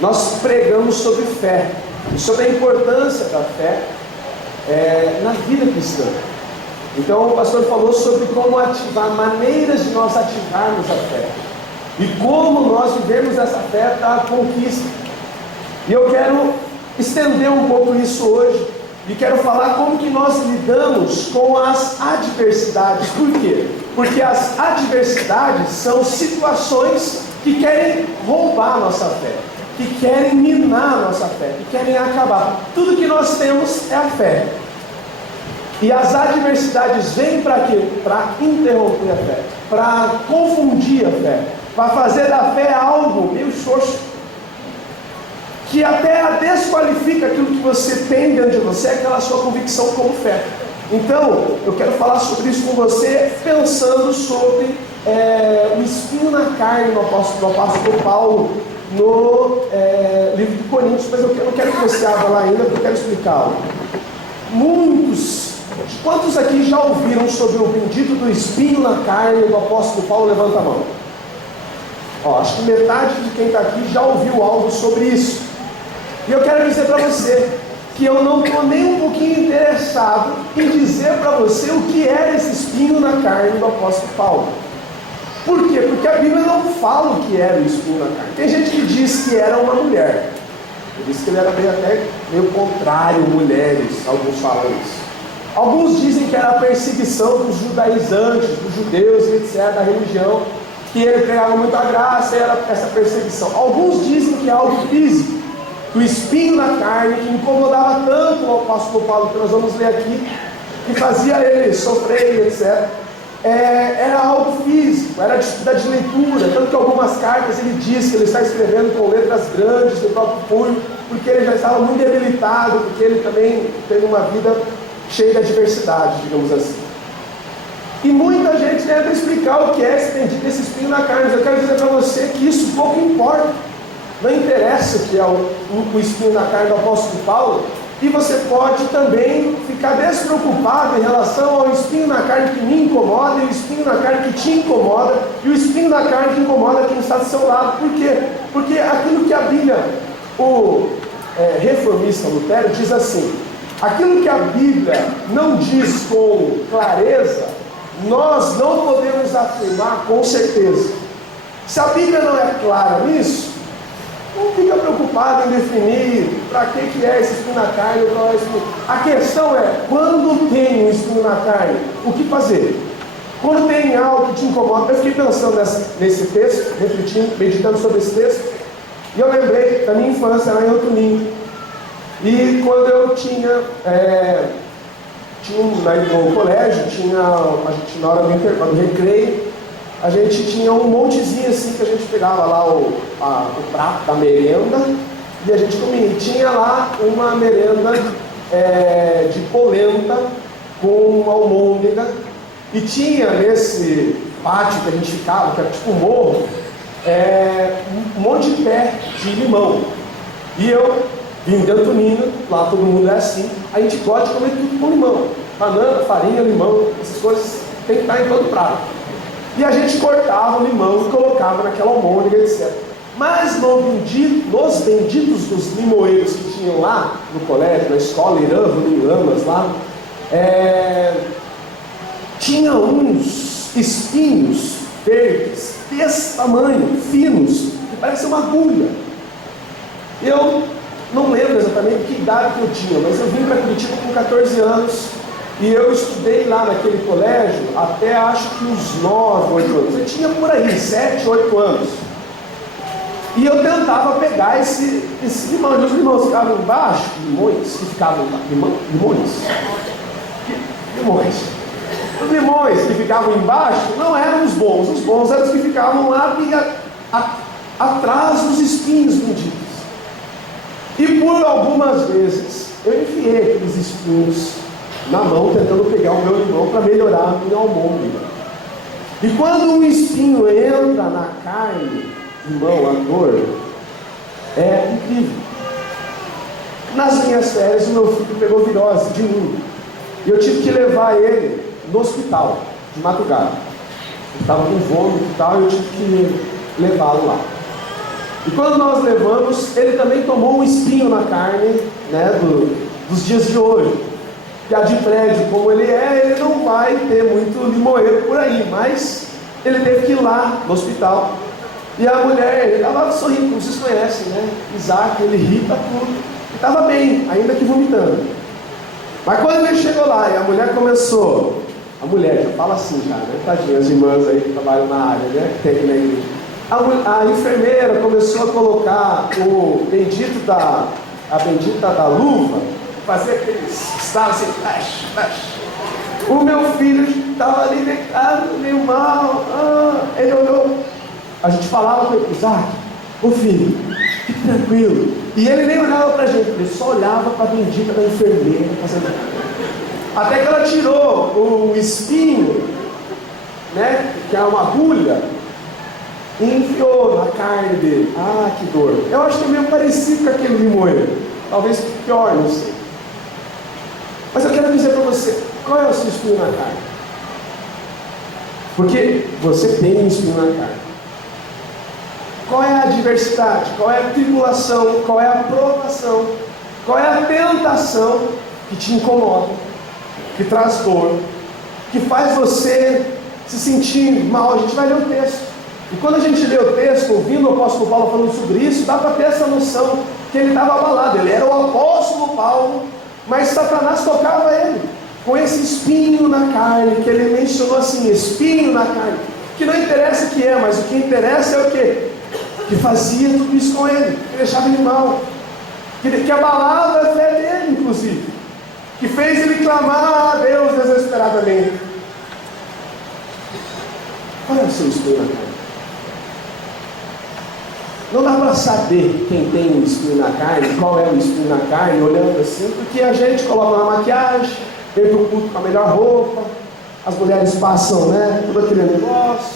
nós pregamos sobre fé e sobre a importância da fé na vida cristã. Então o pastor falou sobre como ativar, maneiras de nós ativarmos a fé e como nós vivemos essa fé para a conquista. E eu quero estender um pouco isso hoje e quero falar como que nós lidamos com as adversidades. Por quê? Porque as adversidades são situações que querem roubar a nossa fé, que querem minar a nossa fé, que querem acabar. Tudo que nós temos é a fé. E as adversidades vêm para quê? Para interromper a fé, para confundir a fé, para fazer da fé algo meio xoxo, que até desqualifica aquilo que você tem dentro de você, aquela sua convicção como fé. Então, eu quero falar sobre isso com você, pensando sobre o espinho na carne do apóstolo Paulo, no livro de Coríntios, mas eu não quero que você abra lá ainda, porque eu quero explicá-lo. Quantos aqui já ouviram sobre o bendito do espinho na carne do apóstolo Paulo? Levanta a mão. Acho que metade de quem está aqui já ouviu algo sobre isso. E eu quero dizer para você que eu não estou nem um pouquinho interessado em dizer para você o que era esse espinho na carne do apóstolo Paulo. Por quê? Porque a Bíblia não fala o que era o espinho na carne. Tem gente que diz que era uma mulher. Ele disse que ele era meio contrário, mulheres, alguns falam isso. Alguns dizem que era a perseguição dos judaizantes, dos judeus, etc., da religião, que ele pregava muita graça e era essa perseguição. Alguns dizem que é algo físico, que o espinho na carne, que incomodava tanto o apóstolo Paulo, que nós vamos ler aqui, que fazia ele sofrer, etc., era algo físico, era dificuldade de leitura, tanto que algumas cartas ele diz que ele está escrevendo com letras grandes do próprio punho, porque ele já estava muito debilitado, porque ele também teve uma vida cheia de adversidade, digamos assim. E muita gente tenta explicar o que é esse espinho na carne. Eu quero dizer para você que isso pouco importa. Não interessa o que é o espinho na carne do apóstolo Paulo. E você pode também ficar despreocupado em relação ao espinho na carne que me incomoda, e o espinho na carne que te incomoda, e o espinho na carne que incomoda quem está do seu lado. Por quê? Porque aquilo que a Bíblia, o reformista Lutero diz assim: aquilo que a Bíblia não diz com clareza, nós não podemos afirmar com certeza. Se a Bíblia não é clara nisso, não fica preocupado em definir para que é esse espinho na carne ou qual é esse espinho. A questão é, quando tem um espinho na carne, o que fazer? Quando tem algo que te incomoda. Eu fiquei pensando nesse texto, refletindo, meditando sobre esse texto, e eu lembrei da minha infância lá em Otunim. E quando eu tinha no colégio, a gente na hora do recreio, a gente tinha um montezinho assim que a gente pegava lá o prato da merenda e a gente comia. E tinha lá uma merenda de polenta com almôndega, e tinha nesse pátio que a gente ficava, que era tipo um morro, um monte de pé de limão. E eu vim de Antonina, lá todo mundo é assim, a gente gosta de comer tudo com limão. Banana, farinha, limão, essas coisas tem que estar em todo prato. E a gente cortava o limão e colocava naquela almôndega, etc. Mas nos benditos dos limoeiros que tinham lá no colégio, na escola Irã, em Lamas lá, tinha uns espinhos verdes, desse tamanho, finos, que parecem uma agulha. Eu não lembro exatamente que idade que eu tinha, mas eu vim para Curitiba com 14 anos, e eu estudei lá naquele colégio até acho que uns 9, 8 anos. Eu tinha por aí 7, 8 anos. E eu tentava pegar esse limão. E os limões ficavam embaixo, Os limões que ficavam embaixo não eram os bons eram os que ficavam lá atrás dos espinhos benditos. E por algumas vezes eu enfiei aqueles espinhos na mão, tentando pegar o meu limão para melhorar a minha almôndega. E quando um espinho entra na carne, irmão, a dor é incrível. Nas minhas férias, o meu filho pegou virose de mim, e eu tive que levar ele no hospital, de madrugada. Ele estava com vômito e tal, e eu tive que levá-lo lá. E quando nós levamos, ele também tomou um espinho na carne, né, dos dias de hoje. Já de prédio como ele é, ele não vai ter muito limoeiro por aí, mas ele teve que ir lá no hospital. E a mulher, ele estava sorrindo, como vocês conhecem, né? Isaac, ele ri pra tudo. E estava bem, ainda que vomitando. Mas quando ele chegou lá e a mulher começou, a mulher já fala assim já, né? Tadinha, as irmãs aí que trabalham na área, né? Que tem aqui na igreja. A enfermeira começou a colocar a bendita da luva, fazer aqueles estalos assim, flash, flash. O meu filho estava ali deitado, meio mal. Ele olhou. A gente falava com ele, Isaac, ô filho, fique tranquilo. E ele nem olhava para a gente, ele só olhava para a bendita da enfermeira. Até que ela tirou o espinho, né, que é uma agulha, e enfiou na carne dele. Ah, que dor. Eu acho que é meio parecido com aquele limoeiro. Talvez pior, não sei. Mas eu quero dizer para você, qual é o seu espinho na carne? Porque você tem um espinho na carne. Qual é a adversidade? Qual é a tribulação? Qual é a provação? Qual é a tentação que te incomoda, que traz dor, que faz você se sentir mal? A gente vai ler o texto. E quando a gente lê o texto, ouvindo o apóstolo Paulo falando sobre isso, dá para ter essa noção que ele estava abalado. Ele era o apóstolo Paulo, mas Satanás tocava ele com esse espinho na carne, que ele mencionou assim, espinho na carne, que não interessa o que é, mas o que interessa é o quê? Que fazia tudo isso com ele, que deixava ele mal, que abalava a fé dele, inclusive, que fez ele clamar a Deus desesperadamente. Qual é o seu espinho na carne? Não dá para saber quem tem um espinho na carne, qual é o espinho na carne, olhando assim, porque a gente coloca uma maquiagem, vem para o culto com a melhor roupa, as mulheres passam, né, todo aquele negócio,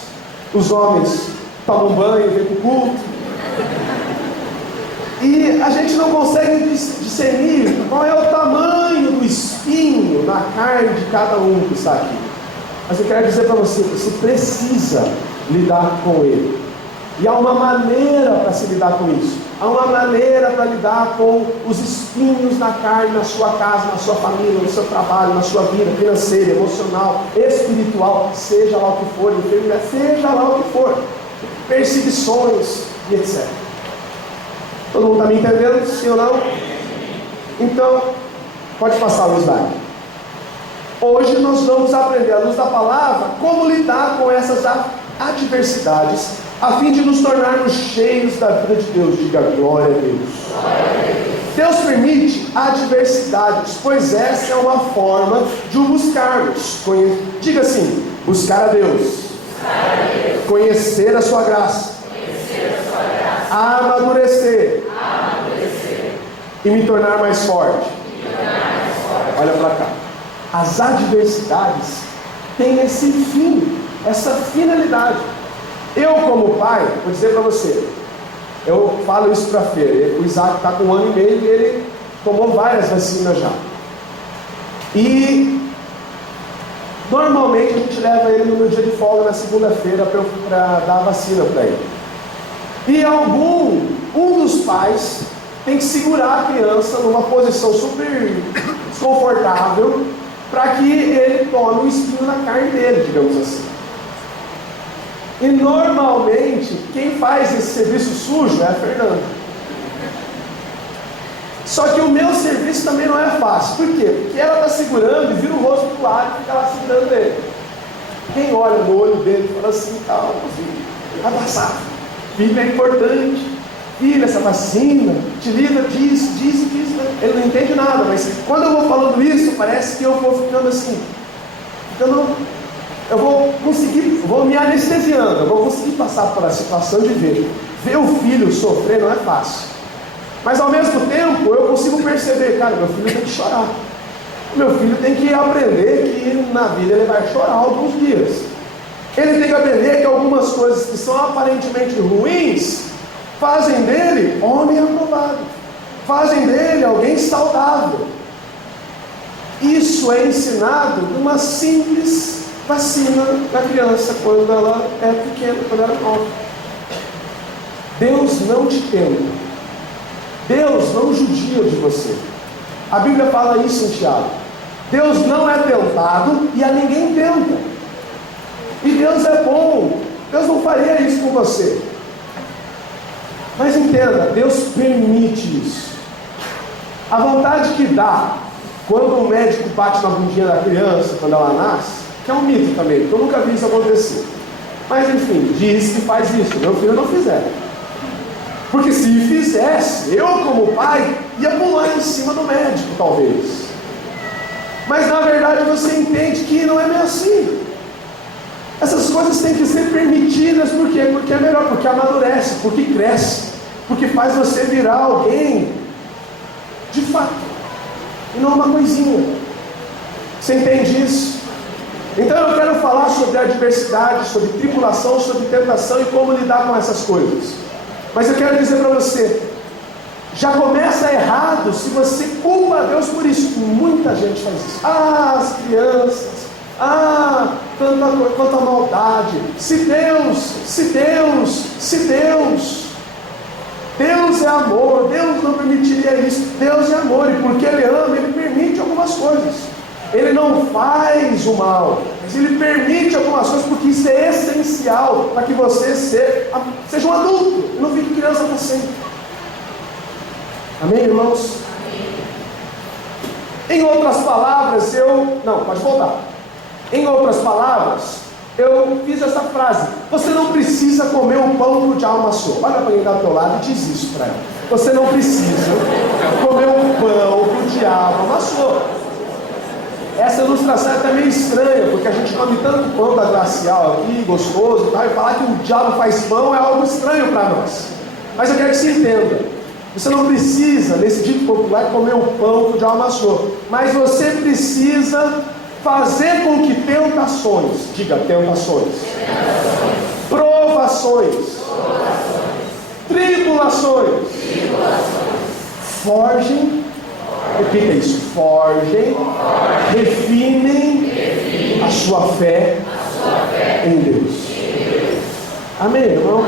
os homens tomam banho, vem para o culto, e a gente não consegue discernir qual é o tamanho do espinho na carne de cada um que está aqui. Mas eu quero dizer para você, você precisa lidar com ele. E há uma maneira para se lidar com isso. Há uma maneira para lidar com os espinhos na carne, na sua casa, na sua família, no seu trabalho, na sua vida financeira, emocional, espiritual, seja lá o que for, enfermidade, seja lá o que for, perseguições e etc. Todo mundo está me entendendo? Sim ou não? Então, pode passar o slide. Hoje nós vamos aprender, à luz da palavra, como lidar com essas adversidades, a fim de nos tornarmos cheios da vida de Deus. Diga glória a Deus. Deus permite adversidades, pois essa é uma forma de o buscarmos. Diga assim: buscar a Deus, conhecer a sua graça, amadurecer e me tornar mais forte. Olha para cá. As adversidades têm esse fim, essa finalidade. Eu, como pai, vou dizer para você, eu falo isso para a Fê. O Isaac está com 1 ano e meio e ele tomou várias vacinas já. E normalmente a gente leva ele no meu dia de folga, na segunda-feira, para dar a vacina para ele. E um dos pais tem que segurar a criança numa posição super desconfortável para que ele tome o espinho na carne dele, digamos assim. E normalmente, quem faz esse serviço sujo é a Fernanda. Só que o meu serviço também não é fácil. Por quê? Porque ela está segurando e vira o rosto para o lado e fica lá segurando ele. Quem olha no olho dele e fala assim, calma, filho, vai passar. Filho é importante. Filho, essa vacina te livra disso. Ele não entende nada, mas quando eu vou falando isso, parece que eu vou ficando assim. Eu vou me anestesiando, eu vou conseguir passar por a situação de ver o filho sofrer não é fácil, mas ao mesmo tempo eu consigo perceber, cara, meu filho tem que chorar, meu filho tem que aprender que na vida ele vai chorar alguns dias, ele tem que aprender que algumas coisas que são aparentemente ruins, fazem dele homem aprovado, fazem dele alguém saudável. Isso é ensinado numa simples vacina da criança quando ela é pequena, quando ela é nova. Deus não te tenta. Deus não judia de você. A Bíblia fala isso em Tiago. Deus não é tentado e a ninguém tenta. E Deus é bom. Deus não faria isso com você. Mas entenda, Deus permite isso. A vontade que dá quando um médico bate na bundinha da criança, quando ela nasce, que é um mito também, porque eu nunca vi isso acontecer. Mas enfim, diz que faz isso. Meu filho não fizer. Porque se fizesse, eu como pai ia pular em cima do médico, talvez. Mas na verdade você entende que não é bem assim. Essas coisas têm que ser permitidas, por quê? Porque é melhor, porque amadurece, porque cresce, porque faz você virar alguém de fato, e não uma coisinha. Você entende isso? Então eu quero falar sobre a adversidade, sobre tribulação, sobre tentação e como lidar com essas coisas. Mas eu quero dizer para você, já começa errado se você culpa a Deus por isso. Muita gente faz isso. As crianças, quanta maldade. Deus é amor, Deus não permitiria isso. Deus é amor, e porque Ele ama, Ele permite algumas coisas. Ele não faz o mal, mas Ele permite algumas coisas, porque isso é essencial para que você seja um adulto e não fique criança para sempre. Amém, irmãos? Em outras palavras, pode voltar. Em outras palavras, eu fiz essa frase: você não precisa comer o pão que o diabo amassou. Olha para quem está do teu lado e diz isso para ela. Você não precisa comer o pão que o diabo amassou. Essa ilustração é até meio estranha, porque a gente come tanto pão da Glacial aqui, gostoso e tal, e falar que o diabo faz pão é algo estranho para nós. Mas eu quero que você entenda: você não precisa, nesse dito popular, comer o pão que o diabo amassou, mas você precisa fazer com que tentações, diga tentações, provações, tribulações, forjem, repita isso, forjem, refinem a sua fé em Deus. Amém, irmão?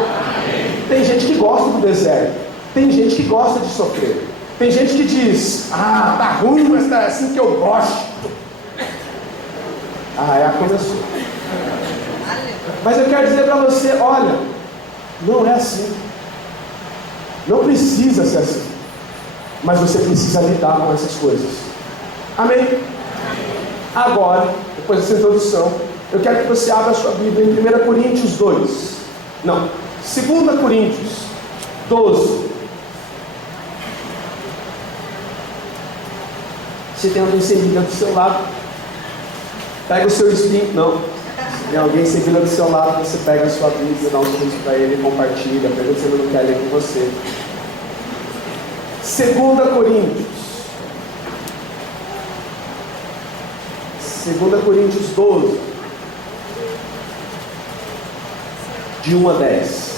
Tem gente que gosta do deserto, tem gente que gosta de sofrer, tem gente que diz: tá ruim, mas é assim que eu gosto. Começou. Mas eu quero dizer para você, olha, não é assim. Não precisa ser assim. Mas você precisa lidar com essas coisas. Amém? Agora, depois dessa introdução, eu quero que você abra a sua Bíblia em 1 Coríntios 2. Não, 2 Coríntios 12. Se tem alguém sem Bíblia do seu lado, pega o seu espinho. Não. Se tem alguém sem Bíblia do seu lado, você pega a sua Bíblia, dá um sorriso para ele e compartilha. Pergunta se ele não quer ler com você. 2 Coríntios. 2 Coríntios 12. De 1 a 10.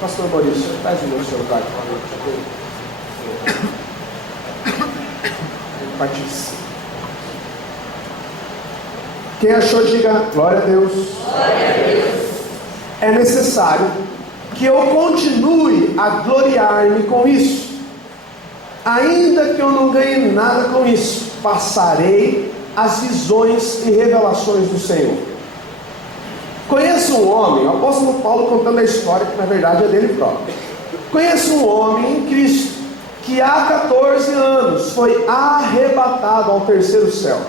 Pastor Maurício, traz o meu celular para mim. Compartilhe. Quem achou, diga glória a Deus. Glória a Deus. É necessário que eu continue a gloriar-me com isso. Ainda que eu não ganhe nada com isso, passarei as visões e revelações do Senhor. Conheço um homem, o apóstolo Paulo contando a história que na verdade é dele próprio. Conheço um homem em Cristo que há 14 anos foi arrebatado ao terceiro céu.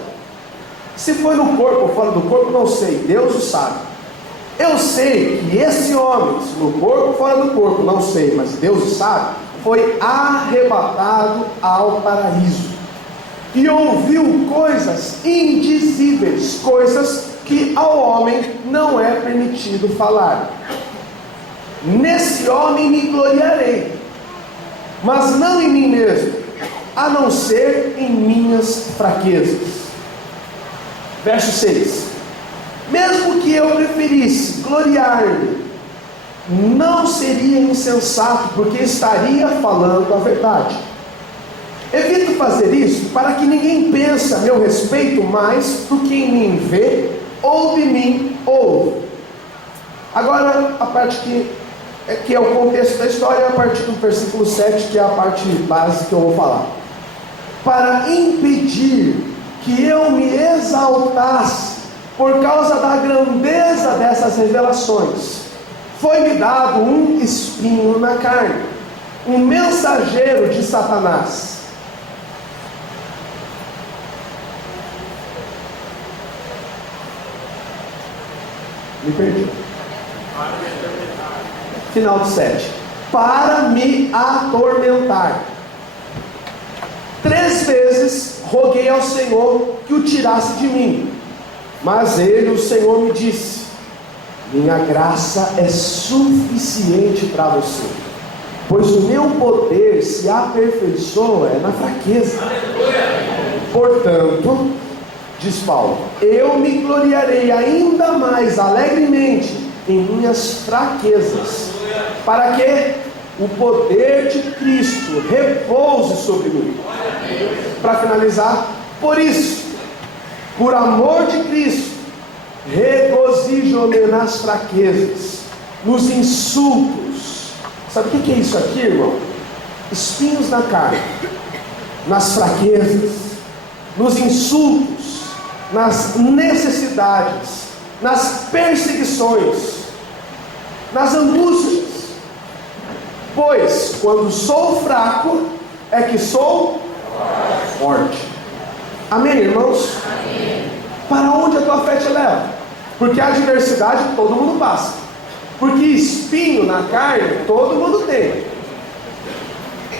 Se foi no corpo ou fora do corpo, não sei, Deus o sabe. Eu sei que esse homem, se no corpo ou fora do corpo, não sei, mas Deus o sabe, foi arrebatado ao paraíso. E ouviu coisas indizíveis, coisas que ao homem não é permitido falar. Nesse homem me gloriarei, mas não em mim mesmo, a não ser em minhas fraquezas. Verso 6. Mesmo que eu preferisse gloriar-me, não seria insensato, porque estaria falando a verdade. Evito fazer isso para que ninguém pense a meu respeito mais do que em mim vê ou de mim ouve. Agora a parte que que é o contexto da história, a partir do versículo 7, que é a parte básica que eu vou falar. Para impedir que eu me exaltasse por causa da grandeza dessas revelações, foi-me dado um espinho na carne, um mensageiro de Satanás. Me perdi. Final do 7. Para me atormentar. 3 vezes roguei ao Senhor que o tirasse de mim, mas ele, o Senhor, me disse: minha graça é suficiente para você, pois o meu poder se aperfeiçoa na fraqueza. Portanto, diz Paulo, eu me gloriarei ainda mais alegremente em minhas fraquezas, para que o poder de Cristo repouse sobre mim. Para finalizar, por isso, por amor de Cristo, regozijo-me nas fraquezas, nos insultos. Sabe o que é isso aqui, irmão? Espinhos na carne, nas fraquezas, nos insultos, nas necessidades, nas perseguições, nas angústias. Pois quando sou fraco é que sou forte. Amém, irmãos? Amém. Para onde a tua fé te leva? Porque a adversidade todo mundo passa, porque espinho na carne todo mundo tem.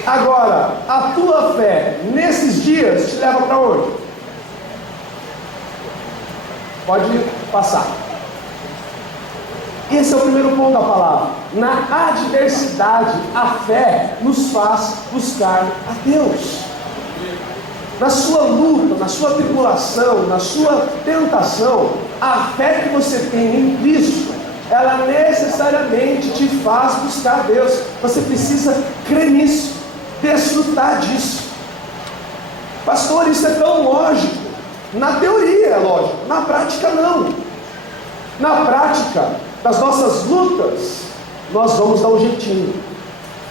Agora, a tua fé nesses dias te leva para onde? Pode passar. Esse é o primeiro ponto da palavra. Na adversidade, a fé nos faz buscar a Deus. Na sua luta, na sua tribulação, na sua tentação, a fé que você tem em Cristo, ela necessariamente te faz buscar a Deus. Você precisa crer nisso, desfrutar disso. Pastor, isso é tão lógico. Na teoria é lógico, na prática não. Na prática das nossas lutas, nós vamos dar um jeitinho.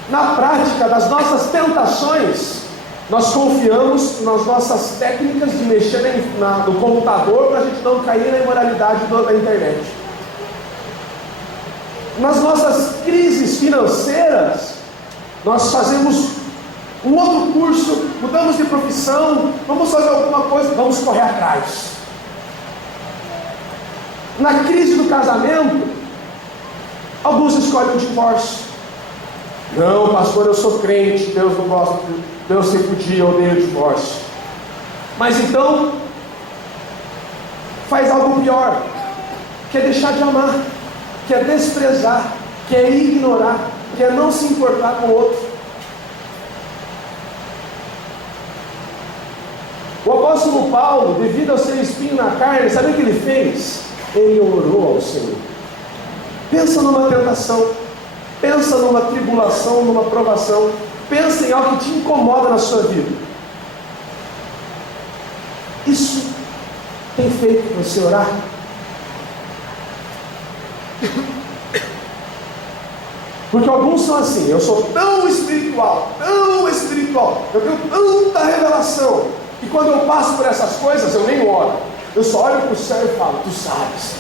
Na prática das nossas tentações, nós confiamos nas nossas técnicas de mexer no computador para a gente não cair na imoralidade da internet. Nas nossas crises financeiras, nós fazemos um outro curso, mudamos de profissão, vamos fazer alguma coisa, vamos correr atrás. Na crise do casamento, alguns escolhem o divórcio. Não, pastor, eu sou crente, Deus não gosta, Deus sempre podia, eu odeio o divórcio. Mas então, faz algo pior, que é deixar de amar, que é desprezar, que é ignorar, que é não se importar com o outro. O apóstolo Paulo, devido ao seu espinho na carne, sabe o que ele fez? Ele orou ao Senhor. Pensa numa tentação, pensa numa tribulação, numa provação, pensa em algo que te incomoda na sua vida. Isso tem feito você orar? Porque alguns são assim: eu sou tão espiritual, eu tenho tanta revelação, e quando eu passo por essas coisas, eu nem oro. Eu só olho para o céu e falo: tu sabes.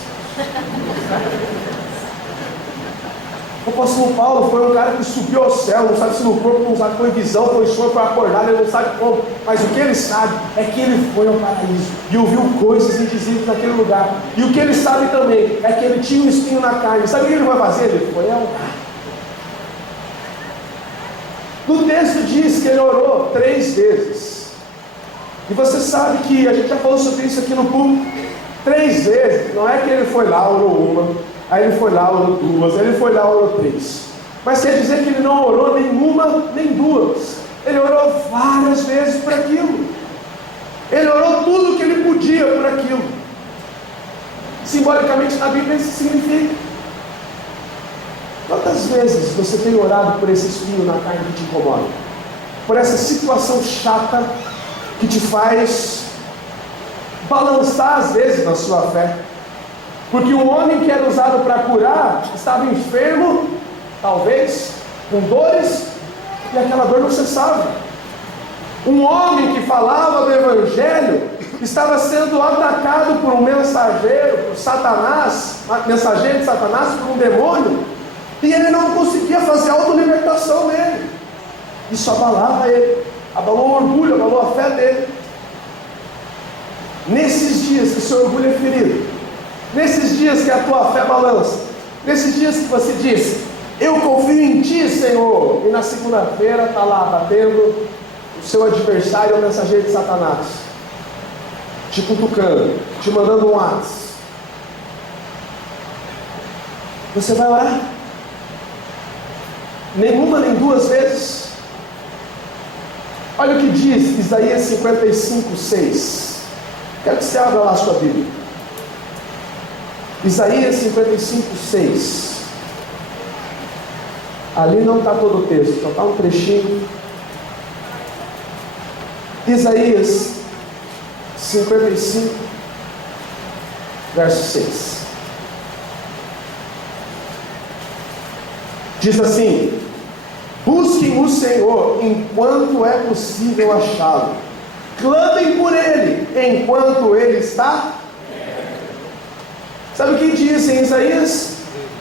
O apóstolo Paulo foi um cara que subiu ao céu, não sabe se no corpo, não sabe, foi visão, foi sonho, foi acordado, ele não sabe como, mas o que ele sabe é que ele foi ao paraíso e ouviu coisas indizíveis naquele lugar. E o que ele sabe também é que ele tinha um espinho na carne. Sabe o que ele vai fazer? Ele foi ao lugar. No texto diz que ele orou 3 vezes. E você sabe que a gente já falou sobre isso aqui no público. 3 vezes, não é que ele foi lá, orou uma, aí ele foi lá, orou 2, aí ele foi lá, orou 3. Mas quer dizer que ele não orou nenhuma, nem 2. Ele orou várias vezes por aquilo. Ele orou tudo o que ele podia por aquilo. Simbolicamente na Bíblia isso significa. Quantas vezes você tem orado por esse espinho na carne que te incomoda? Por essa situação chata que te faz balançar às vezes na sua fé? Porque o homem que era usado para curar estava enfermo talvez com dores, e aquela dor não cessava. Um homem que falava do Evangelho estava sendo atacado por um mensageiro, por Satanás, mensageiro de Satanás, por um demônio, e ele não conseguia fazer a autolibertação dele. Isso abalava ele, abalou o orgulho, abalou a fé dele. Nesses dias que seu orgulho é ferido, nesses dias que a tua fé balança, nesses dias que você diz: eu confio em ti, Senhor, e na segunda-feira está lá batendo o seu adversário, o mensageiro de Satanás, te cutucando, te mandando um WhatsApp, você vai orar? Nenhuma nem duas vezes. Olha o que diz Isaías 55, 6. Quero que você abra lá a sua Bíblia. Isaías 55, 6. Ali não está todo o texto, só está um trechinho. Isaías 55, verso 6. Diz assim: busquem o Senhor enquanto é possível achá-lo, clamem por Ele enquanto Ele está. Sabe o que diz em Isaías?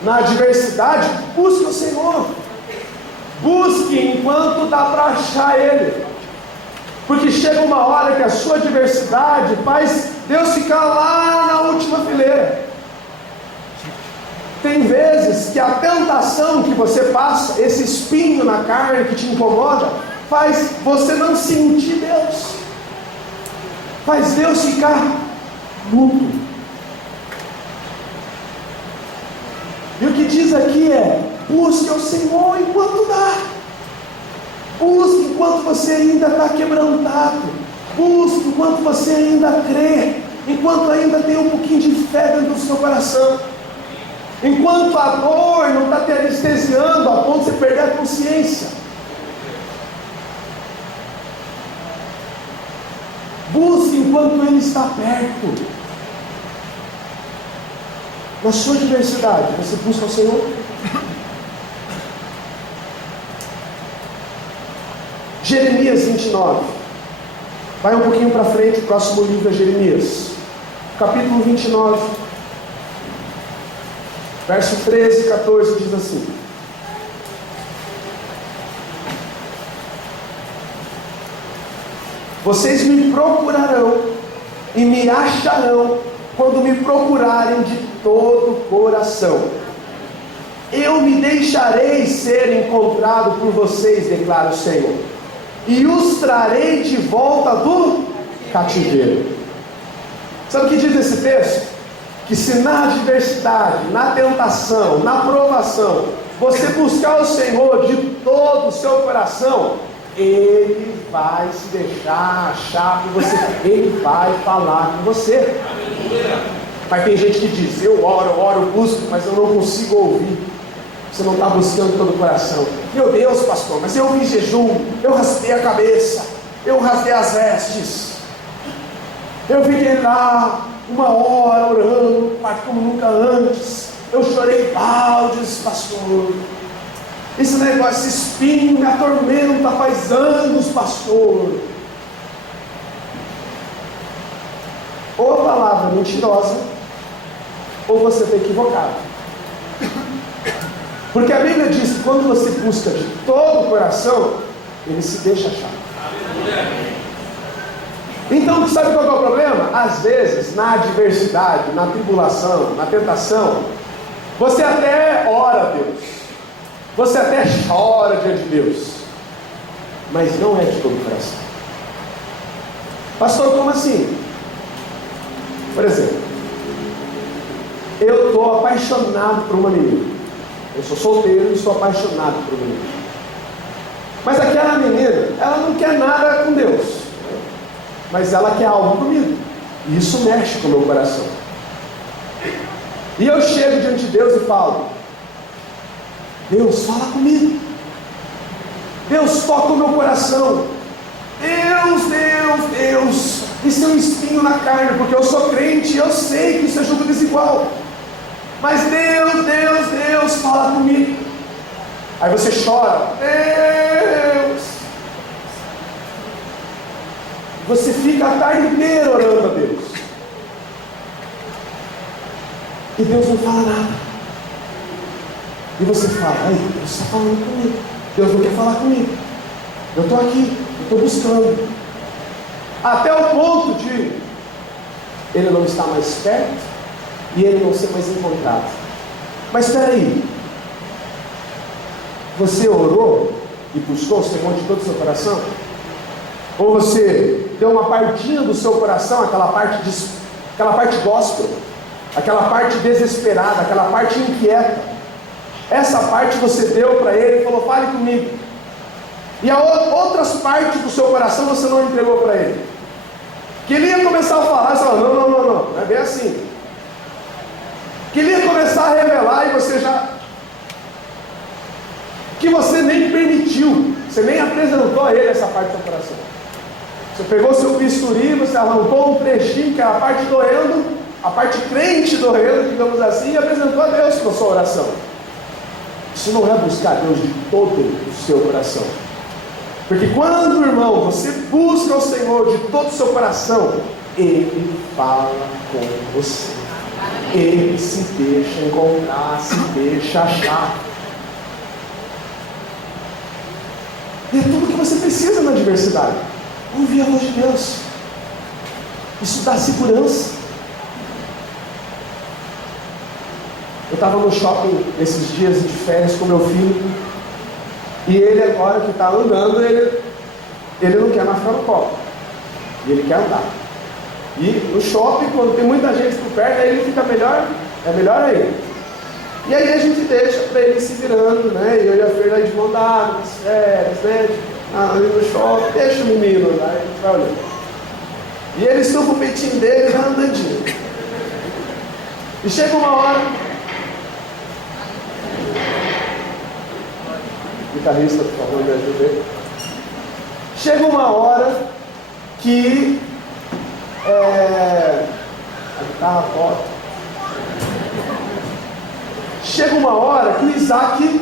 Na adversidade, busque o Senhor, busque enquanto dá para achar Ele, porque chega uma hora que a sua adversidade faz Deus ficar lá na última fileira. Tem vezes que a tentação que você passa, esse espinho na carne que te incomoda, faz você não sentir Deus, faz Deus ficar mudo. E o que diz aqui é: busque ao Senhor enquanto dá, busque enquanto você ainda está quebrantado, busque enquanto você ainda crê, enquanto ainda tem um pouquinho de fé dentro do seu coração, enquanto a dor não está te anestesiando a ponto de você perder a consciência. Busque enquanto Ele está perto. Na sua adversidade, você busca o Senhor? Jeremias 29. Vai um pouquinho para frente, o próximo livro é Jeremias, capítulo 29, verso 13 e 14, diz assim: vocês me procurarão e me acharão quando me procurarem de todo o coração. Eu me deixarei ser encontrado por vocês, declara o Senhor, e os trarei de volta do cativeiro. Sabe o que diz esse texto? Que se na adversidade, na tentação, na provação, você buscar o Senhor de todo o seu coração, Ele vai se deixar achar por você, Ele vai falar com você. Mas tem gente que diz: eu oro, busco, mas eu não consigo ouvir. Você não está buscando todo o coração. Meu Deus, pastor, mas eu fiz jejum, eu raspei a cabeça, eu rasguei as vestes, eu fiquei lá 1 hora orando, como nunca antes, eu chorei baldes, pastor. Esse negócio, esse espinho me atormenta faz anos, pastor. Ou a palavra mentirosa, ou você está equivocado. Porque a Bíblia diz que quando você busca de todo o coração, Ele se deixa achar. Então, sabe qual é o problema? Às vezes, na adversidade, na tribulação, na tentação, você até ora a Deus, você até chora diante de Deus, mas não é de todo o coração. Pastor, como assim? Por exemplo, eu estou apaixonado por uma menina. Eu sou solteiro e estou apaixonado por uma menina. Mas aquela menina, ela não quer nada com Deus, mas ela quer algo comigo. E isso mexe com o meu coração. E eu chego diante de Deus e falo: Deus, fala comigo. Deus, toca o meu coração. Deus, isso é um espinho na carne, porque eu sou crente e eu sei que isso é julgo desigual. Mas Deus, fala comigo. Aí você chora, Deus. Você fica a tarde inteira orando a Deus. E Deus não fala nada. E você fala, ai, Deus está falando comigo. Deus não quer falar comigo. Eu estou aqui, eu estou buscando. Até o ponto de Ele não estar mais perto e Ele não ser mais encontrado. Mas espera aí. Você orou e buscou o Senhor de todo o seu coração? Ou você deu uma partinha do seu coração, aquela parte gospel, aquela parte desesperada, aquela parte inquieta? Essa parte você deu para Ele e falou, fale comigo. E outras partes do seu coração você não entregou para Ele. Que Ele ia começar a falar, você fala, não é bem assim. Que Ele ia começar a revelar e você já... que você nem permitiu, você nem apresentou a Ele essa parte do seu coração. Você pegou seu bisturi, você arrancou um trechinho, que era a parte doendo, a parte crente doendo, digamos assim, e apresentou a Deus com a sua oração. Isso não é buscar Deus de todo o seu coração. Porque quando, irmão, você busca o Senhor de todo o seu coração, Ele fala com você. Ele se deixa encontrar, se deixa achar. E é tudo que você precisa na adversidade. Ouvir a voz de Deus. Isso dá segurança. Eu estava no shopping esses dias de férias com meu filho. E ele agora que está andando, ele não quer mais ficar no colo. E ele quer andar. E no shopping, quando tem muita gente por perto, aí ele fica melhor, é melhor ainda. E aí a gente deixa para ele se virando, né? E eu e a Fer de mão dada, nas férias, né? Ali no shopping, deixa o menino lá, a gente vai olhando. E ele estufa o peitinho dele e vai andandinho. E chega uma hora, guitarrista, por favor, me ajude aí. Chega uma hora que a guitarra toca. Chega uma hora que Isaac,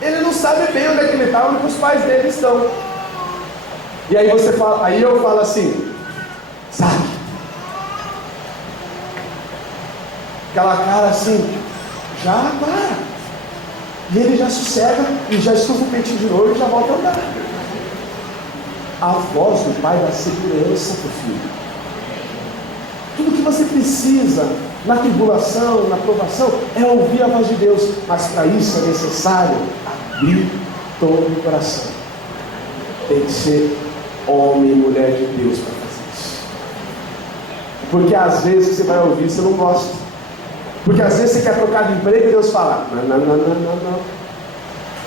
ele não sabe bem onde é que ele está, onde que os pais dele estão. E aí você fala, aí eu falo assim, Isaac, aquela cara assim, já para. E ele já sossega e já estufa o peitinho de novo e já volta a andar. A voz do pai dá segurança para o filho. Tudo que você precisa na tribulação, na provação, é ouvir a voz de Deus. Mas para isso é necessário abrir todo o coração. Tem que ser homem e mulher de Deus para fazer isso. Porque às vezes você vai ouvir, você não gosta. Porque às vezes você quer trocar de emprego e Deus fala, não.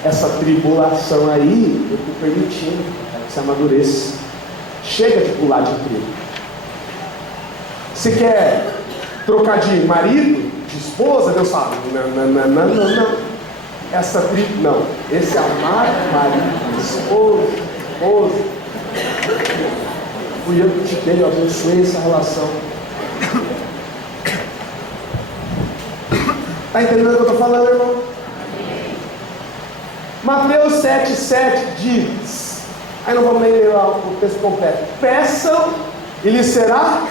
Essa tribulação aí, eu estou permitindo, para que você amadureça. Chega de pular de emprego. Você quer trocar de marido, de esposa, Deus fala, não. Essa não. Esse amado marido, esposa. Fui eu que te dei, eu abençoei essa relação. Está entendendo o que eu estou falando, irmão? Mateus 7,7 diz, aí não vamos ler o texto completo. Peçam e lhes será.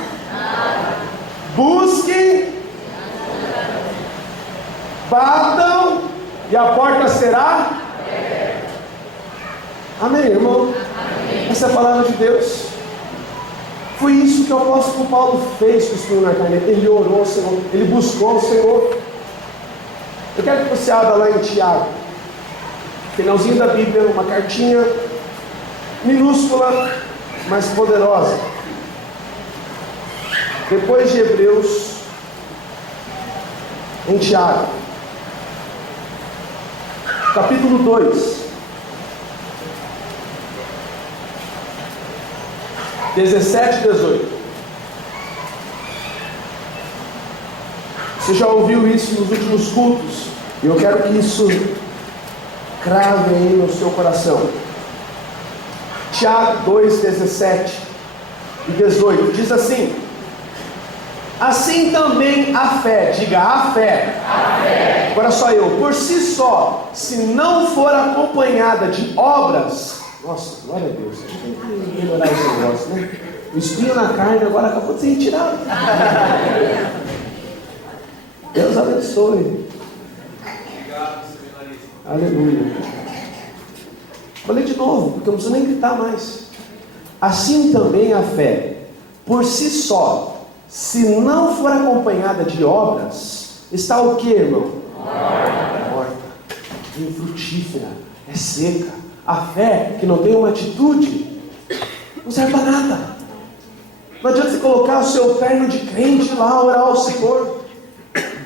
Busquem, batam e a porta será. Amém, irmão? Amém. Essa é a palavra de Deus. Foi isso que o apóstolo Paulo fez com o espinho na carne. Ele orou ao Senhor, ele buscou o Senhor. Eu quero que você abra lá em Tiago, finalzinho da Bíblia, uma cartinha minúscula, mas poderosa. Depois de Hebreus, em Tiago, capítulo 2, 17 e 18. Você já ouviu isso nos últimos cultos, e eu quero que isso crave aí no seu coração. Tiago 2, 17 e 18, diz assim: Assim também a fé, diga a fé. A fé. Agora só eu, por si só, se não for acompanhada de obras, nossa, glória a Deus, a gente tem que melhorar esse negócio, né? O espinho na carne agora acabou de ser retirado. Deus abençoe. Aleluia. Vou ler de novo, porque eu não preciso nem gritar mais. Assim também a fé, por si só, se não for acompanhada de obras, está o que, irmão? Morta. Infrutífera. É seca. A fé que não tem uma atitude não serve para nada. Não adianta você colocar o seu terno de crente lá, orar ao Senhor.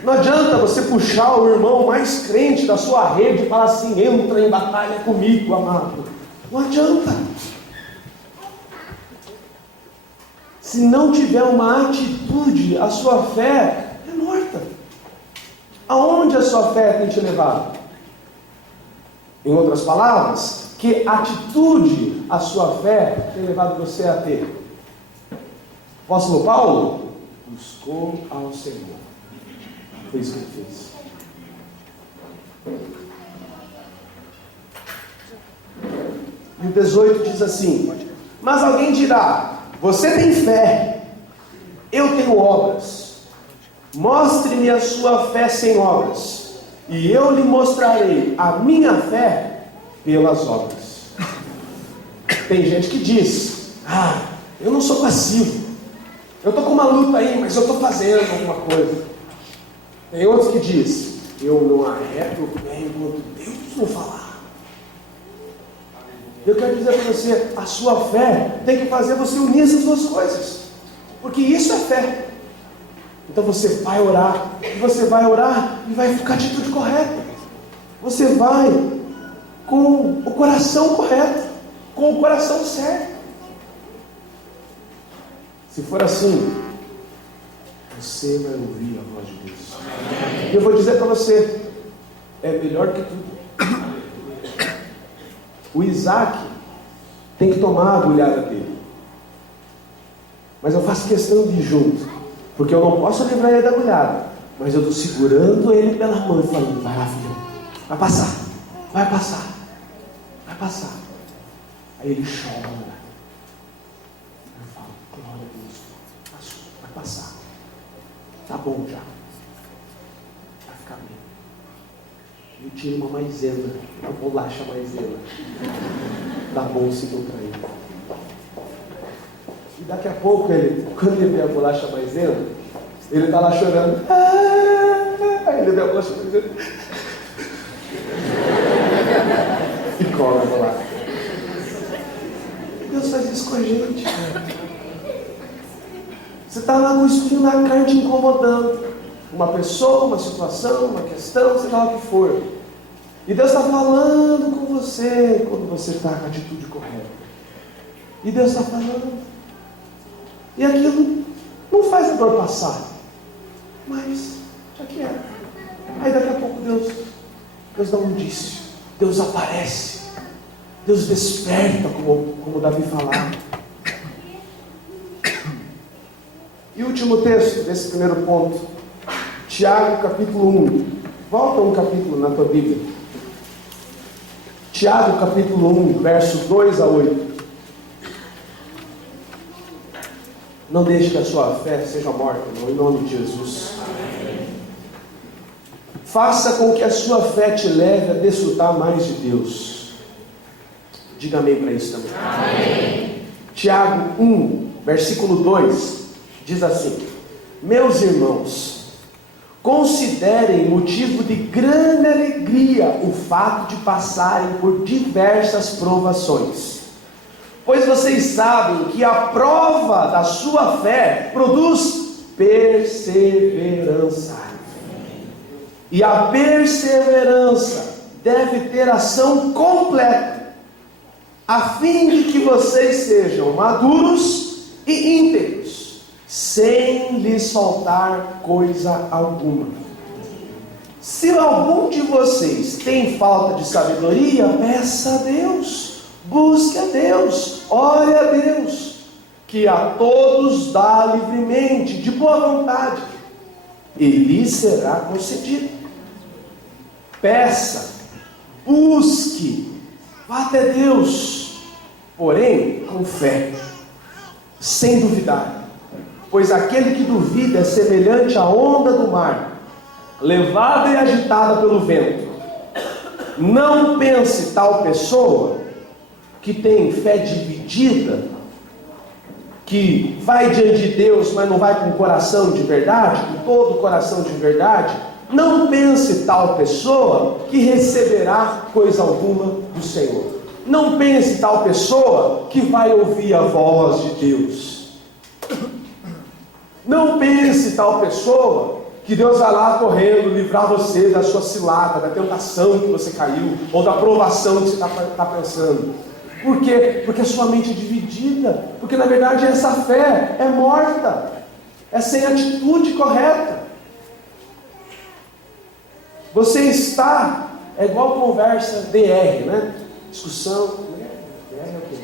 Não adianta você puxar o irmão mais crente da sua rede e falar assim: entra em batalha comigo, amado. Não adianta. Se não tiver uma atitude, a sua fé é morta. Aonde a sua fé tem te levado? Em outras palavras, que atitude a sua fé tem levado você a ter? O apóstolo Paulo buscou ao Senhor. Foi isso que ele fez. E o 18 diz assim: mas alguém dirá: você tem fé, eu tenho obras. Mostre-me a sua fé sem obras, e eu lhe mostrarei a minha fé pelas obras. Tem gente que diz: eu não sou passivo, eu estou com uma luta aí, mas eu estou fazendo alguma coisa. Tem outros que diz: eu não arredo o pé enquanto Deus não falar. Eu quero dizer para você, a sua fé tem que fazer você unir essas duas coisas, porque isso é fé. Então você vai orar, e você vai orar e vai ficar a atitude correta. Você vai com o coração correto, com o coração certo. Se for assim, você vai ouvir a voz de Deus. E eu vou dizer para você, é melhor que tudo. O Isaac tem que tomar a agulhada dele, mas eu faço questão de ir junto, porque eu não posso livrar ele da agulhada, mas eu estou segurando ele pela mão e falando: vai lá, filho, vai passar, vai passar, vai passar. Aí ele chora. Eu falo: glória a Deus, passou, vai passar, tá bom já, vai ficar bem. Eu tiro uma maisena, uma bolacha maisena da bolsa e dou para ele. E daqui a pouco, quando ele vê a bolacha maisena, ele está lá chorando. Aí ele vê a bolacha maisena e come a bolacha. Deus faz isso com a gente. Você está lá com o espinho na carne te incomodando. Uma pessoa, uma situação, uma questão, sei lá o que for. E Deus está falando com você quando você está com a atitude correta. E Deus está falando. E aquilo não faz a dor passar. Mas já que é. Aí daqui a pouco Deus dá um indício. Deus aparece. Deus desperta, como Davi falava. E o último texto desse primeiro ponto. Tiago capítulo 1. Volta um capítulo na tua Bíblia. Tiago capítulo 1, versos 2 a 8. Não deixe que a sua fé seja morta, não, em nome de Jesus. Faça com que a sua fé te leve a desfrutar mais de Deus. Diga amém para isso também. Amém. Tiago 1, versículo 2, diz assim: meus irmãos, considerem motivo de grande alegria o fato de passarem por diversas provações, pois vocês sabem que a prova da sua fé produz perseverança. E a perseverança deve ter ação completa, a fim de que vocês sejam maduros e íntegros, sem lhes faltar coisa alguma. Se algum de vocês tem falta de sabedoria, peça a Deus, busque a Deus, ore a Deus, que a todos dá livremente, de boa vontade, e lhe será concedido. Peça, busque, vá até Deus, porém com fé, sem duvidar, pois aquele que duvida é semelhante à onda do mar, levada e agitada pelo vento. Não pense tal pessoa que tem fé dividida, que vai diante de Deus, mas não vai com o coração de verdade, com todo o coração de verdade. Não pense tal pessoa que receberá coisa alguma do Senhor. Não pense tal pessoa que vai ouvir a voz de Deus. Não pense tal pessoa que Deus vai lá correndo livrar você da sua cilada, da tentação que você caiu, ou da provação que você está pensando. Por quê? Porque a sua mente é dividida. Porque na verdade essa fé é morta, é sem atitude correta. Você está, é igual conversa DR, né? Discussão. DR é o quê?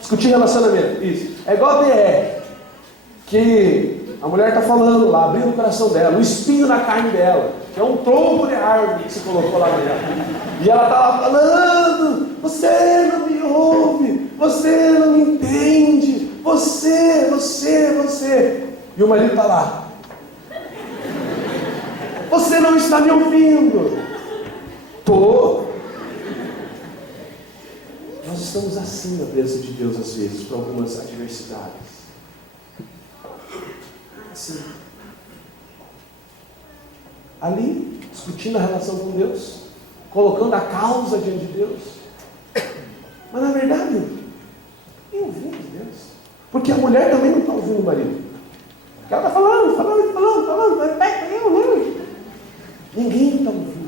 Discutir relacionamento. Isso. É igual DR. Que a mulher está falando lá, abrindo o coração dela, o espinho na carne dela, que é um tronco de árvore que se colocou lá dentro. E ela está lá falando: você não me ouve, você não me entende, você. E o marido está lá: você não está me ouvindo. Tô. Nós estamos assim na presença de Deus às vezes, por algumas adversidades. Assim. Ali, discutindo a relação com Deus, colocando a causa diante de Deus, mas na verdade, nem ouvindo Deus, porque a mulher também não está ouvindo o marido, porque ela está falando, ninguém está ouvindo.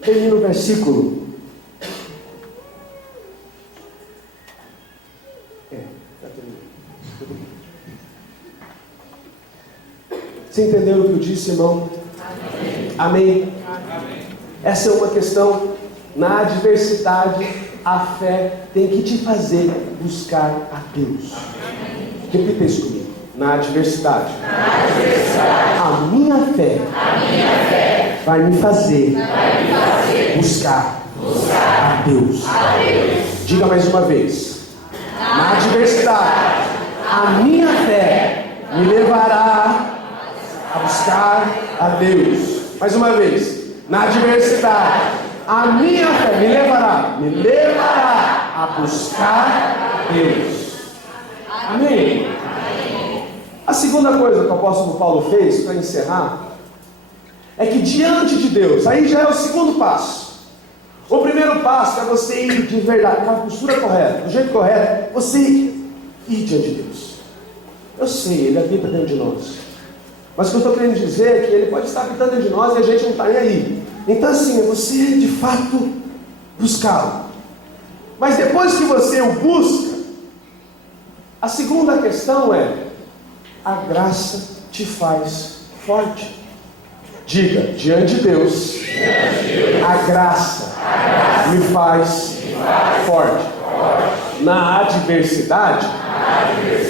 Termina o versículo. Você entendeu o que eu disse, irmão? Amém. Essa é uma questão. Na adversidade, a fé tem que te fazer buscar a Deus. Repita isso comigo. Na adversidade, a minha fé vai me fazer buscar a Deus. Diga mais uma vez. Na adversidade, a minha fé me levará a buscar a Deus. Mais uma vez. Na adversidade, a minha fé me levará a buscar a Deus. Amém? A segunda coisa que o apóstolo Paulo fez, para encerrar, é que diante de Deus, aí já é o segundo passo. O primeiro passo é você ir de verdade, com a postura correta, do jeito correto, você ir diante de Deus. Eu sei, Ele habita dentro de nós. Mas o que eu estou querendo dizer é que Ele pode estar habitando dentro de nós e a gente não está nem aí. Então assim, é você de fato buscá-lo. Mas depois que você o busca, a segunda questão é: a graça te faz forte. Diga, diante de Deus, a graça me faz forte. Na adversidade,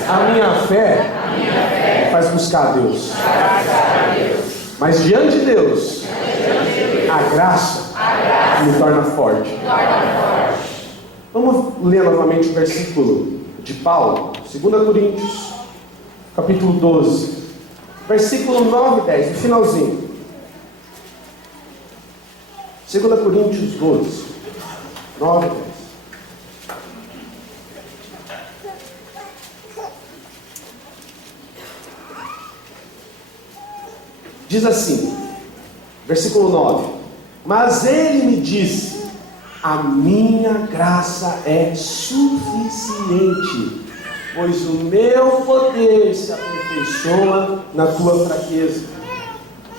a minha fé faz buscar a Deus. Mas diante de Deus, a graça me torna forte. Vamos ler novamente o versículo de Paulo, 2 Coríntios, capítulo 12, versículo 9 e 10, no finalzinho. 2 Coríntios 12, 9 e 10. Diz assim, versículo 9: mas ele me disse: a minha graça é suficiente, pois o meu poder se aperfeiçoa na tua fraqueza.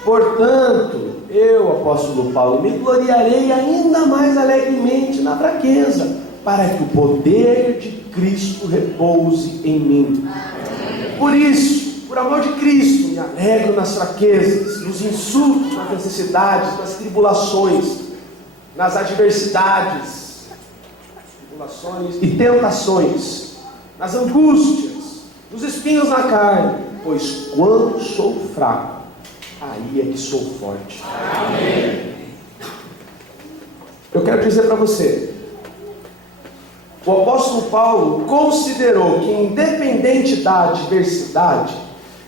Portanto, eu, apóstolo Paulo, me gloriarei ainda mais alegremente na fraqueza, para que o poder de Cristo repouse em mim. Por isso, por amor de Cristo, me alegro nas fraquezas, nos insultos, nas necessidades, nas tribulações, nas adversidades, tribulações e tentações, nas angústias, nos espinhos na carne, pois quando sou fraco, aí é que sou forte. Amém. Eu quero dizer para você, o apóstolo Paulo considerou que independente da adversidade,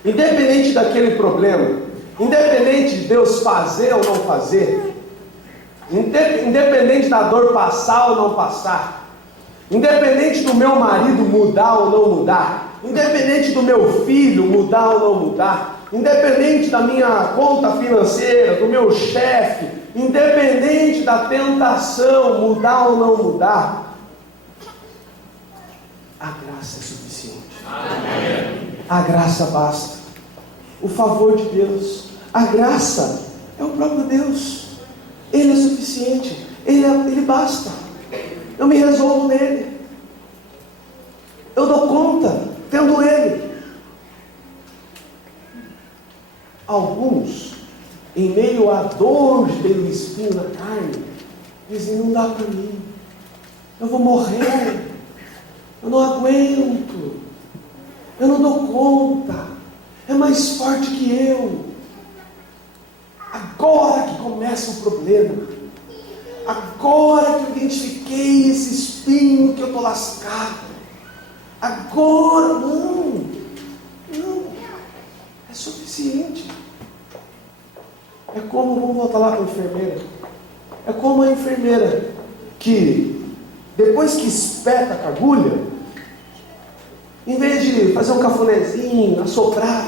independente daquele problema, independente de Deus fazer ou não fazer, independente da dor passar ou não passar, independente do meu marido mudar ou não mudar, independente do meu filho mudar ou não mudar, independente da minha conta financeira, do meu chefe, independente da tentação mudar ou não mudar, a graça é suficiente. Amém. A graça basta. O favor de Deus, a graça é o próprio Deus. Ele é suficiente, Ele basta. Eu me resolvo nele, eu dou conta tendo Ele. Alguns, em meio à dor pelo espinho na carne, dizem: não dá para mim, eu vou morrer, eu não aguento, eu não dou conta, é mais forte que eu. Agora que começa o problema, agora que eu identifiquei esse espinho que eu estou lascado, agora não, é suficiente. É como, vamos voltar lá para a enfermeira, é como a enfermeira que depois que espeta com a agulha, em vez de fazer um cafunézinho, assoprar,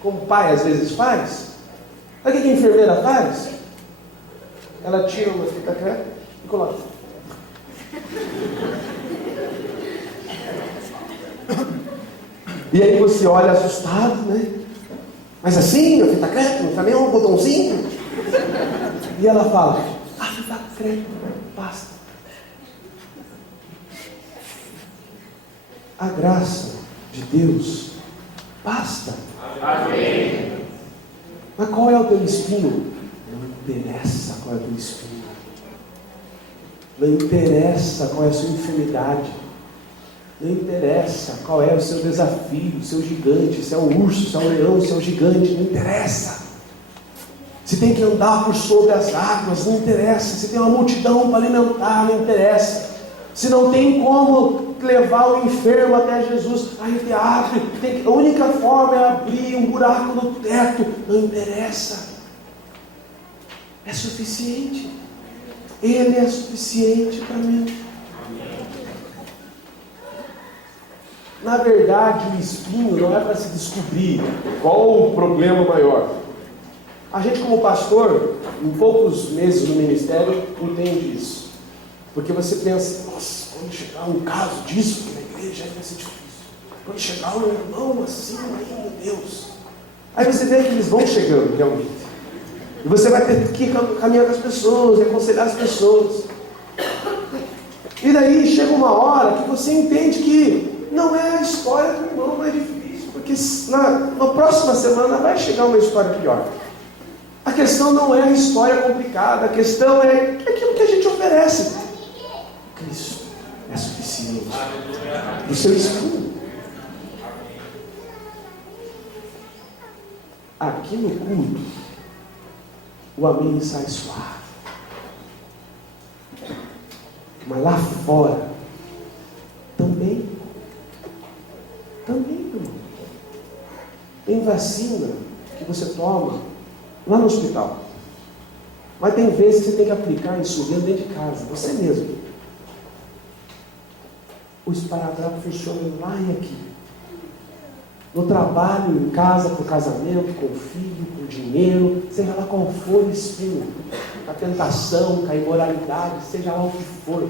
como o pai às vezes faz, sabe o que a enfermeira faz? Ela tira uma fita crepe e coloca. E aí você olha assustado, né? Mas assim, a fita crepe, não tá nem um botãozinho? E ela fala: a fita crepe basta. A graça de Deus basta. Amém. Mas qual é o teu espinho? Não interessa qual é o teu espinho. Não interessa qual é a sua enfermidade. Não interessa qual é o seu desafio, o seu gigante, se é um urso, se é um leão, se é um gigante, não interessa. Se tem que andar por sobre as águas, não interessa. Se tem uma multidão para alimentar, não interessa. Se não tem como levar o enfermo até Jesus, a gente abre, a única forma é abrir um buraco no teto, não interessa. É suficiente. Ele é suficiente para mim. Na verdade, o espinho não é para se descobrir qual o problema maior. A gente, como pastor, em poucos meses no ministério, entende isso. Porque você pensa: nossa, quando chegar um caso disso aqui na igreja, vai ser difícil. Quando chegar um irmão assim, aí, meu Deus. Aí você vê que eles vão chegando realmente. E você vai ter que caminhar com as pessoas, aconselhar as pessoas. E daí chega uma hora que você entende que não é a história do irmão mais difícil, porque na próxima semana vai chegar uma história pior. A questão não é a história complicada, a questão é aquilo que a gente oferece. Cristo é suficiente. O seu espinho. Aqui no culto, o amém sai suave. Mas lá fora, também, irmão. Tem vacina que você toma lá no hospital. Mas tem vezes que você tem que aplicar insulina dentro de casa, você mesmo. O esparadrapo funciona lá e aqui. No trabalho, em casa, com o casamento, com o filho, com o dinheiro, seja lá qual for o espinho, com a tentação, com a imoralidade, seja lá o que for.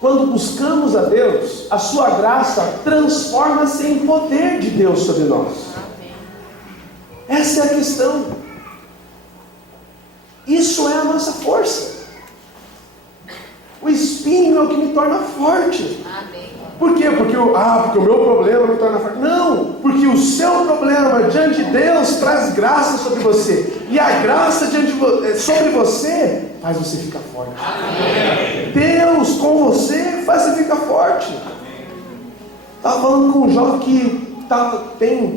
Quando buscamos a Deus, a sua graça transforma-se em poder de Deus sobre nós. Essa é a questão. Isso é a nossa força. O espinho é o que me torna forte. Por quê? Porque o meu problema me torna forte. Não, porque o seu problema diante de Deus traz graça sobre você. E a graça sobre você faz você ficar forte. Deus com você faz você ficar forte. Estava falando com um jovem que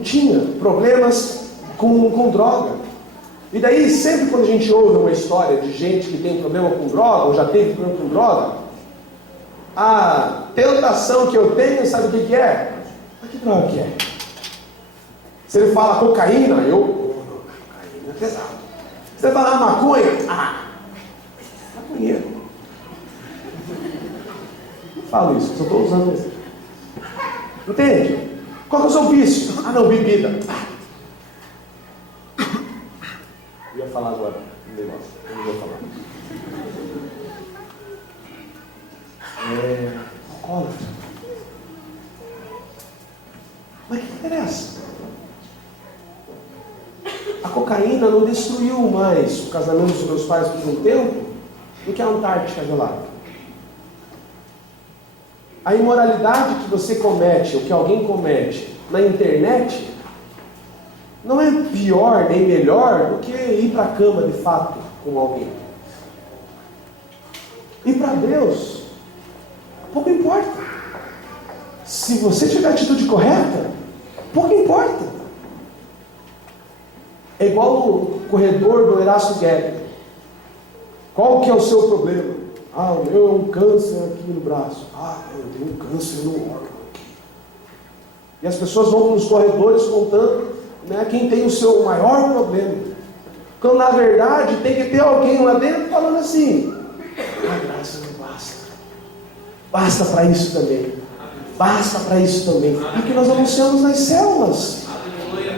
tinha problemas com droga. E daí, sempre quando a gente ouve uma história de gente que tem problema com droga, ou já teve problema com droga, a tentação que eu tenho, sabe o que é? Mas que droga que é? Se ele fala cocaína, cocaína é pesado. Se ele falar maconha, maconheiro. Não falo isso, só estou usando isso. Entende? Qual que é o seu vício? Não, bebida. Eu ia falar agora um negócio, eu não vou falar. Alcoólatra. Mas o que interessa? A cocaína não destruiu mais o casamento dos meus pais por um tempo do que a Antártica gelada. A imoralidade que você comete, ou que alguém comete na internet, não é pior nem melhor do que ir para a cama de fato com alguém. E para Deus, pouco importa. Se você tiver a atitude correta, pouco importa. É igual o corredor do Erasmo Guedes. Qual que é o seu problema? O meu é um câncer aqui no braço. Eu tenho um câncer no órgão aqui. E as pessoas vão nos corredores contando, quem tem o seu maior problema. Quando na verdade tem que ter alguém lá dentro falando assim: a graça não basta. Basta para isso também. Basta para isso também. Porque nós anunciamos nas células.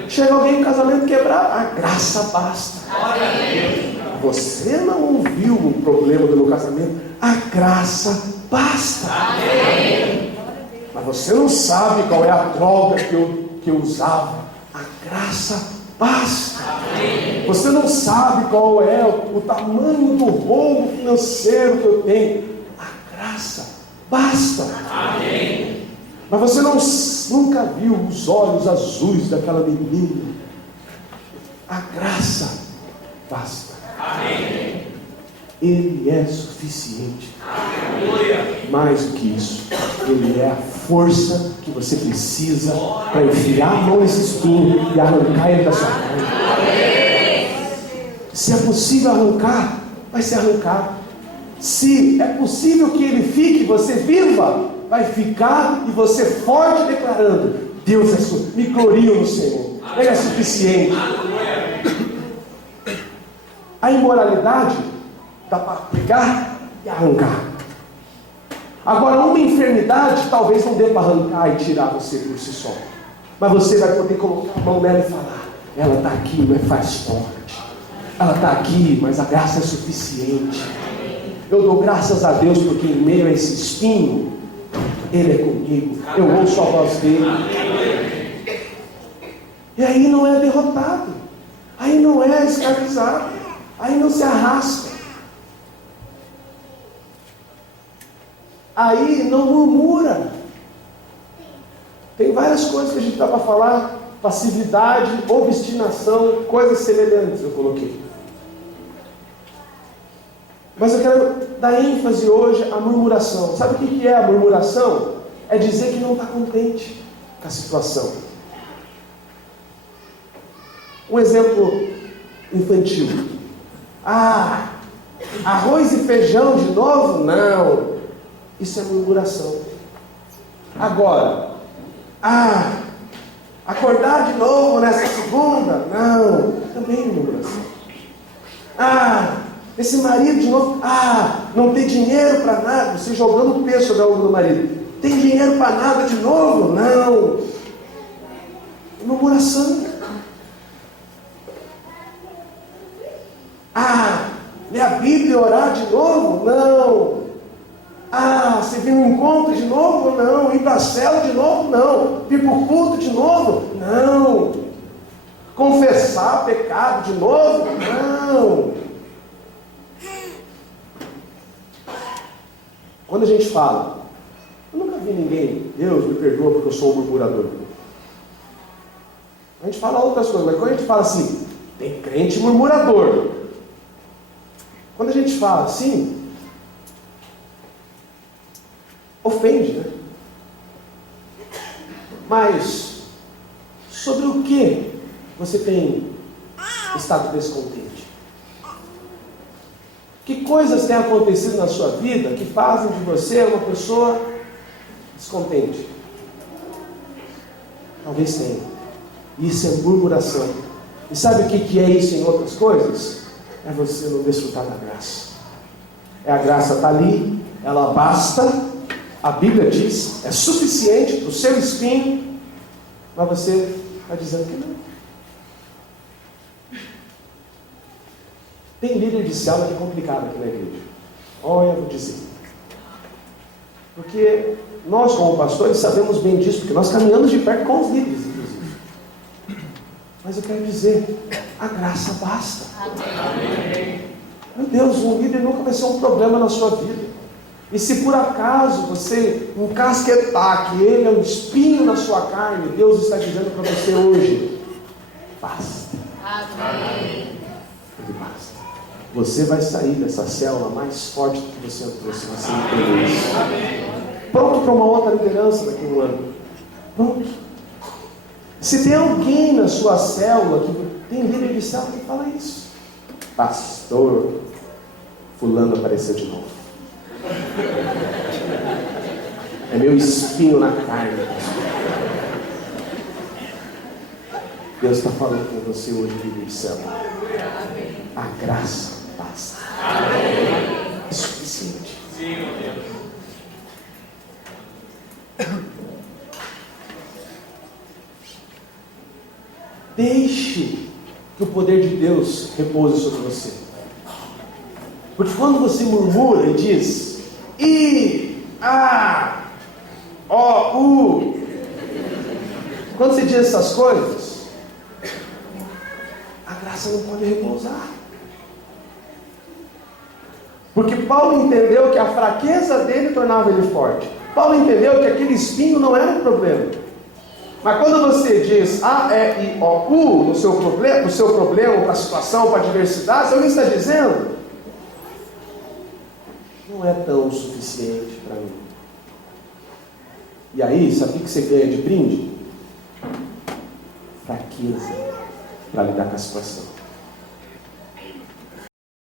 Chega alguém com casamento quebrado, a graça basta. Você não ouviu o problema do meu casamento? A graça basta. Mas você não sabe qual é a droga que eu usava. A graça basta. Você não sabe qual é o tamanho do rombo financeiro que eu tenho. A graça basta. Mas você nunca viu os olhos azuis daquela menina. A graça basta. Ele é suficiente. Mais do que isso, Ele é a força que você precisa para enfiar a mão nesse espinho e arrancar ele da sua carne. Se é possível arrancar, vai ser arrancado. Se é possível que ele fique, você viva, vai ficar, e você forte declarando: Deus é me glorio no Senhor, Ele é suficiente. A imoralidade dá para pegar e arrancar. Agora, uma enfermidade talvez não dê para arrancar e tirar você por si só, mas você vai poder colocar a mão nela e falar: ela está aqui, mas faz forte. Ela está aqui, mas a graça é suficiente. Eu dou graças a Deus porque em meio a esse espinho Ele é comigo, eu ouço a voz dele. E aí não é derrotado, aí não é escravizado, aí não se arrasta, aí não murmura. Tem várias coisas que a gente dá para falar: passividade, obstinação, coisas semelhantes eu coloquei. Mas eu quero dar ênfase hoje à murmuração. Sabe o que é a murmuração? É dizer que não está contente com a situação. Um exemplo infantil: arroz e feijão de novo? Não. Isso é murmuração. Agora, acordar de novo nessa segunda? Não. Também é murmuração. Esse marido de novo? Não tem dinheiro para nada. Você jogando o peso sobre a ombro do marido. Tem dinheiro para nada de novo? Não. Murmuração. Ler a Bíblia e orar de novo? Não. Você vir no encontro de novo? Não. Ir para a célula de novo? Não. Ir para o culto de novo? Não. Confessar pecado de novo? Não. Quando a gente fala Eu nunca vi ninguém, Deus me perdoa porque eu sou um murmurador. A gente fala outras coisas, mas quando a gente fala assim, tem crente murmurador. Quando a gente fala assim, ofende, né? Mas, sobre o que você tem estado descontente? Que coisas têm acontecido na sua vida que fazem de você uma pessoa descontente? Talvez tenha. Isso é murmuração. E sabe o que é isso em outras coisas? É você não desfrutar da graça. A graça está ali, ela basta, a Bíblia diz, é suficiente para o seu espinho, mas você está dizendo que não. Tem líder de célula que é complicado aqui na igreja. Olha, eu vou dizer. Porque nós, como pastores, sabemos bem disso, porque nós caminhamos de perto com os líderes, inclusive. Mas eu quero dizer, a graça basta. Amém. Meu Deus, um líder nunca vai ser um problema na sua vida. E se por acaso você encasquetar que ele é um espinho na sua carne, Deus está dizendo para você hoje, basta. Amém. Ele basta. Você vai sair dessa célula mais forte do que você entrou, se você entender isso. Pronto para uma outra liderança daqui a um ano. Pronto. Se tem alguém na sua célula, tem líder de célula que fala isso. Pastor, fulano apareceu de novo. É meu espinho na carne. Deus está falando com você hoje, líder de célula. A graça basta. É suficiente. Sim, meu Deus. Deixe que o poder de Deus repouse sobre você. Porque quando você murmura e diz I, A, O, U, quando você diz essas coisas, a graça não pode repousar. Porque Paulo entendeu que a fraqueza dele tornava ele forte. Paulo entendeu que aquele espinho não era um problema. Mas quando você diz A, E, I, O, U no seu problema, para a situação, para a adversidade, você está dizendo, não é tão suficiente para mim. E aí, sabe o que você ganha de brinde? Fraqueza para lidar com a situação.